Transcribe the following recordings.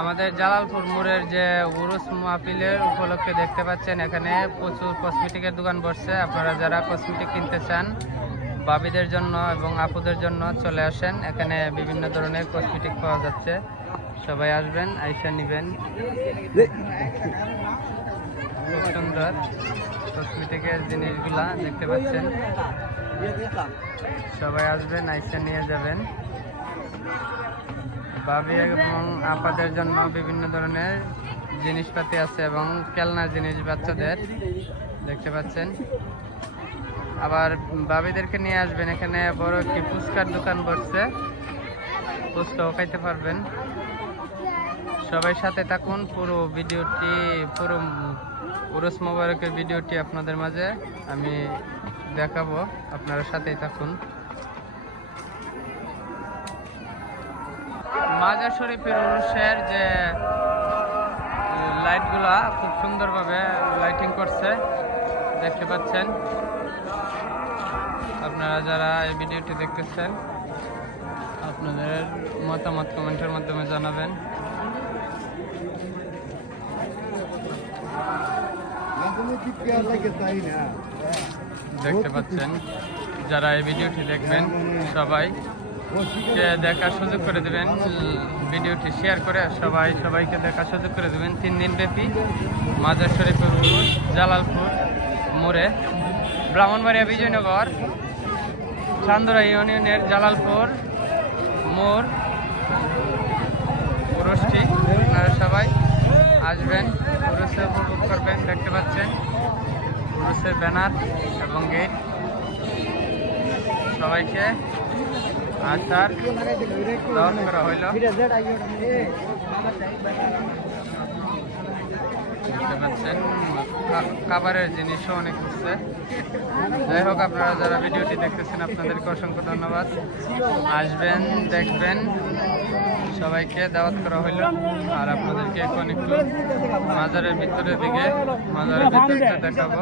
আমাদের জালালপুর মোড়ের যে উরুস মাহফিলের উপলক্ষে দেখতে পাচ্ছেন, এখানে প্রচুর কসমেটিকের দোকান বসছে। আপনারা যারা কসমেটিক কিনতে চান বাবিদের জন্য এবং আপুদের জন্য চলে আসেন। এখানে বিভিন্ন ধরনের কসমেটিক পাওয়া যাচ্ছে। সবাই আসবেন, আইসা নেবেন। খুব সুন্দর কসমেটিকের জিনিসগুলা দেখতে পাচ্ছেন। সবাই আসবেন, আইসা নিয়ে যাবেন। ভাবি এবং আপাদের জন্য বিভিন্ন ধরনের জিনিসপাতি আছে এবং খেলনার জিনিস বাচ্চাদের। দেখতে পাচ্ছেন। আবার বাবিদেরকে নিয়ে আসবেন। এখানে বড় একটি ফুচকার দোকান বসছে। ফুচকাও খাইতে পারবেন। সবাই সাথে থাকুন। পুরো ভিডিওটি, পুরো পুরুষ মোবারকের ভিডিওটি আপনাদের মাঝে আমি দেখাবো। আপনারা সাথেই থাকুন। মাজার শরীফের উরুষের যে লাইটগুলা খুব সুন্দরভাবে লাইটিং করছে। দেখতে পাচ্ছেন। আপনারা যারা এই ভিডিওটি দেখতেছেন, আপনাদের মতামত কমেন্টের মাধ্যমে জানাবেন। দেখতে পাচ্ছেন, যারা এই ভিডিওটি দেখবেন, সবাই দেখার সুযোগ করে দেবেন, ভিডিওটি শেয়ার করে সবাই সবাইকে দেখার সুযোগ করে দেবেন। তিন দিন ব্যাপী মাজার শরীফের উরুস জালালপুর মোড়ে ব্রাহ্মণবাড়িয়া বিজয়নগর, চান্দরা ইউনিয়নের জালালপুর মোড়। উরুসটি আপনারা সবাই আসবেন উরুসে উপভোগ করবেন, দেখতে পাচ্ছেন। উরুসের ব্যানার এবং গেট। সবাইকে আচার দাওয়াত করা হইল। খাবারের জিনিসও অনেক হচ্ছে। যাই হোক, আপনারা যারা ভিডিওটি দেখতেছেন, আপনাদেরকে অসংখ্য ধন্যবাদ। আসবেন, দেখবেন। সবাইকে দাওয়াত করা হইল। আর আপনাদেরকে এখন একটু মাজারের ভিতরের দিকে, মাজারের ভিতরটা দেখাবো।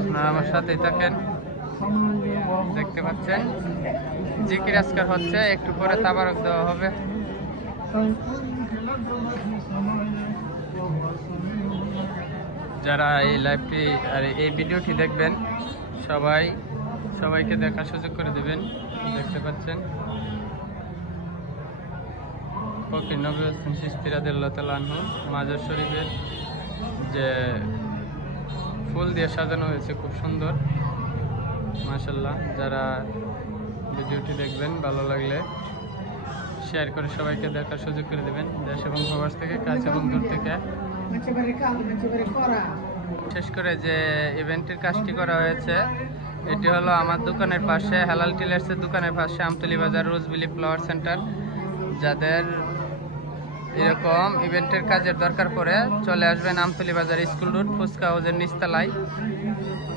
আপনারা আমার সাথেই থাকেন। দেখতে পাচ্ছেন। জিকির আজকার হচ্ছে, একটু পরে তাবারক দেওয়া হবে। যারা এই লাইভটি আর এই ভিডিওটি দেখবেন, সবাই, সবাইকে দেখার সুযোগ করে দেবেন। দেখতে পাচ্ছেন। ফকির নবী হোসেন সিস্তিরাদুল্লাহ মাজার শরীফের যে ফুল দিয়ে সাজানো হয়েছে, খুব সুন্দর। মাশাল্লাহ যারা ভিডিওটি দেখবেন ভালো লাগলে শেয়ার করে সবাইকে দেখার সুযোগ করে দেবেন। দেশ এবং প্রবাস থেকে, কাজ এবং দূর থেকে। শেষ করে যে ইভেন্টের কাজটি করা হয়েছে, এটি হলো আমার দোকানের পাশে, হালাল টিলার্সের দোকানের পাশে, আমতলি বাজার, রোজবিলি ফ্লাওয়ার সেন্টার যাদের এরকম ইভেন্টের কাজের দরকার পড়ে, চলে আসবেন আমতলি বাজার, স্কুল রোড ফুচকা হাউজের নিচতলায়।